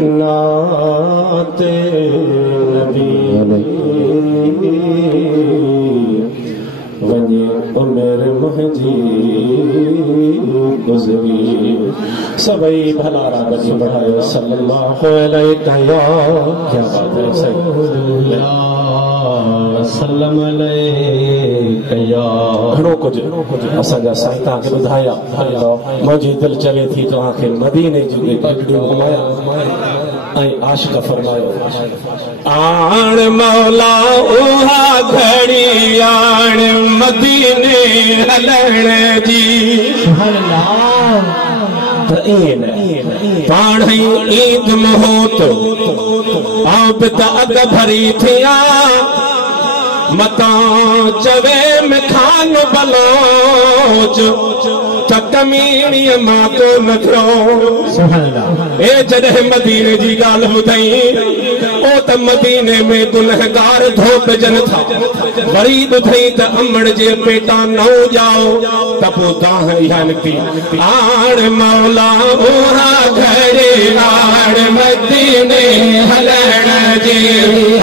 नाते नबी वञे उमिरि मुंहिंजी गुज़री सभई भला राग जी बढ़ायो सल्लल्लाहु अलैहि क्या बात है सल्लम अलैहि घणो कुछ असांजा साईं तव्हांखे ॿुधाया मुंहिंजी दिलि चवे थी तव्हांखे मदीने जी पगड़ियूं घुमाया ऐं आशिक़ फरमायो आण मौला उहा घड़ी आण मदीने हलण जी पाण ईद महोत आउं बि त अग भरी थिया मता चवे में खान बलोच कमीणीअ मां को न थियो ए जॾहिं मदीने जी ॻाल्हि ॿुधाई ओ त मदीने में गुनहगार धोपजनि था वरी ॿुधाई त अमड़ जे पेटां नौ ॼाओ त पोइ दाह इहा निकिती आण मौला उहा घड़ी आण मदीने हलण जी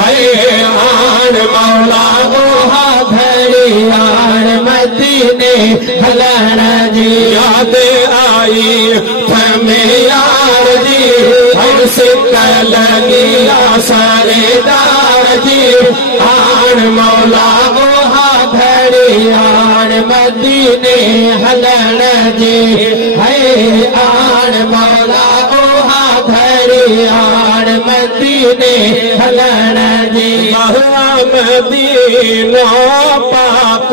आण मौला उहा घड़ी आण मदीने हलण जी याद आई हमें यार जी हमसे लगी सारेदार जी आण मौला उहा घड़ी आण मदीने हलण जी है आण मौला उहा घड़ी आण मदीने हलण जी मदीना पाक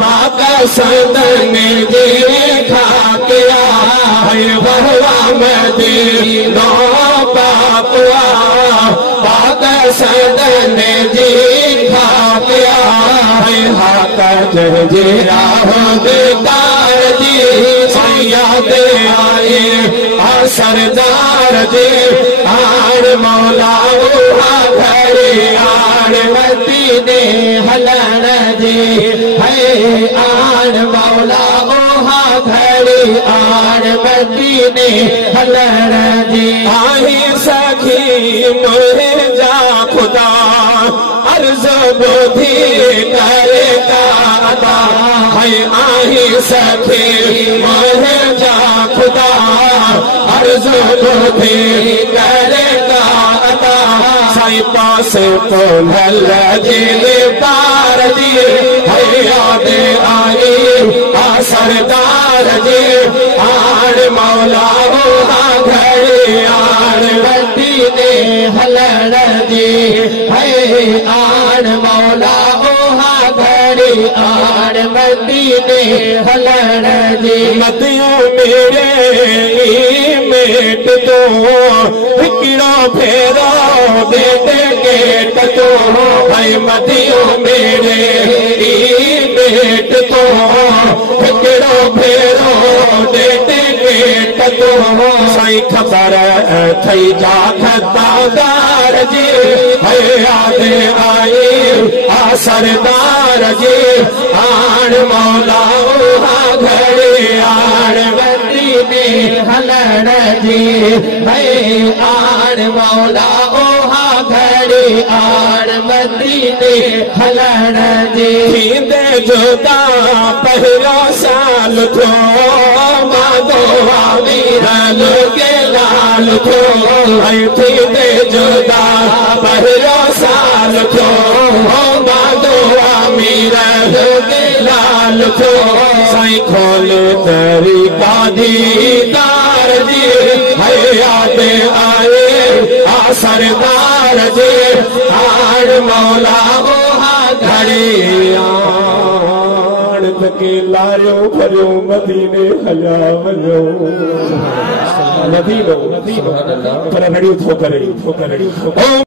पाक सदन जी खाकिया है वहवा मदीना पाक पाक सदन जी खाकिया है हाथ जे राहोदार जी याद आए सरदार जी आण मौला उहा घड़ी आण मदीने हलण जी है आण मौला उहा घड़ी आण मदीने हलण जी आई सखी मोरे जा खुदा अर्ज़ ॿुधी करे कादा है आई सखी मोरे जा खुदा अर्ज़ ॿुधी करे कादा साईं पासे तो भल जी पार जी है याद आई सरदार जी आण मौला उहा घड़ी आण मदीने हलण जी है आण मौला उहा घड़ी आण मदीने हलण जी मदियों मेरे मेट तो हिकिड़ो फेरो दे गेट तो भाई मदियों मेरे मेट तो हिकिड़ो फेरो दे गेट तो साईं खबर थई जा खतादार जी है याद आई सरदार जी आण मौला उहा घड़ी आण मदीने हलण जी है आण मौला उहा घड़ी आण मदीने हलण जी थींदे जुदा पहिरियों साल थियो माधो वीरल के लाल थियो थींदे जुदा पहिरियों साल थियो माधो वीरल के लाल थियो साईं खोल तरीका दीदार जी है याद आए सरदार जी आण मौला उहा घड़ी आण के लारियो भरियो मदीने हलिया वञो मदीनो पर रड़ियो थो करे